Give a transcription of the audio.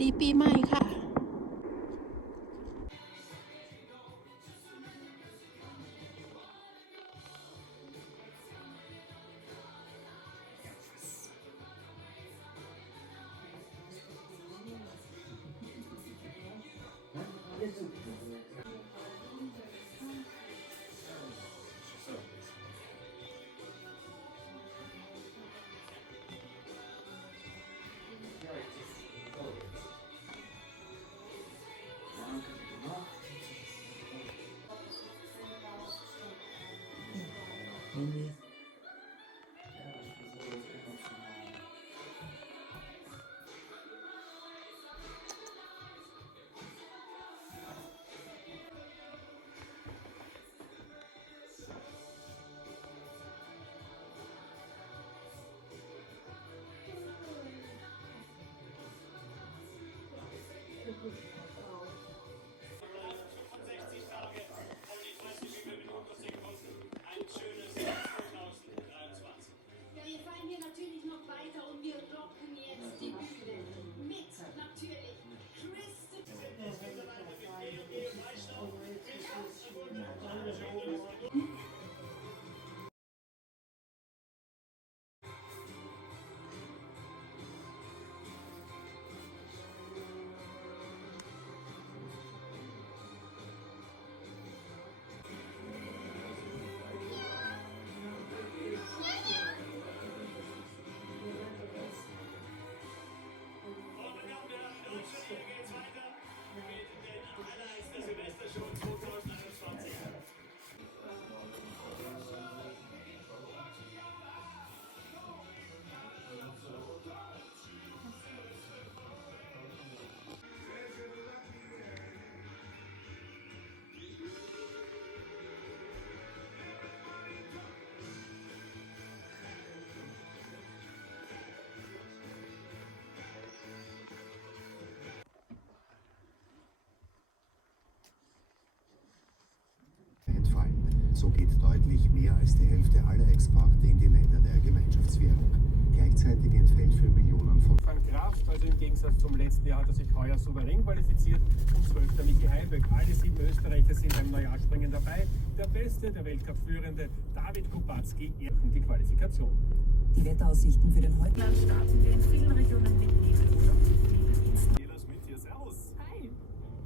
ดีปีใหม่ค่ะSo geht deutlich mehr als die Hälfte aller Exporte in die Länder der Gemeinschaftswährung. Gleichzeitig entfällt für Millionen von Kraft, also im Gegensatz zum letzten Jahr hat er sich heuer souverän qualifiziert. Und 12. Michi Heiböck. Alle 7 Österreicher sind beim Neujahrspringen dabei. Der Beste, der Weltcup-Führende David Kubacki, die Qualifikation. Die Wetteraussichten für den heutigen starten wir in vielen Regionen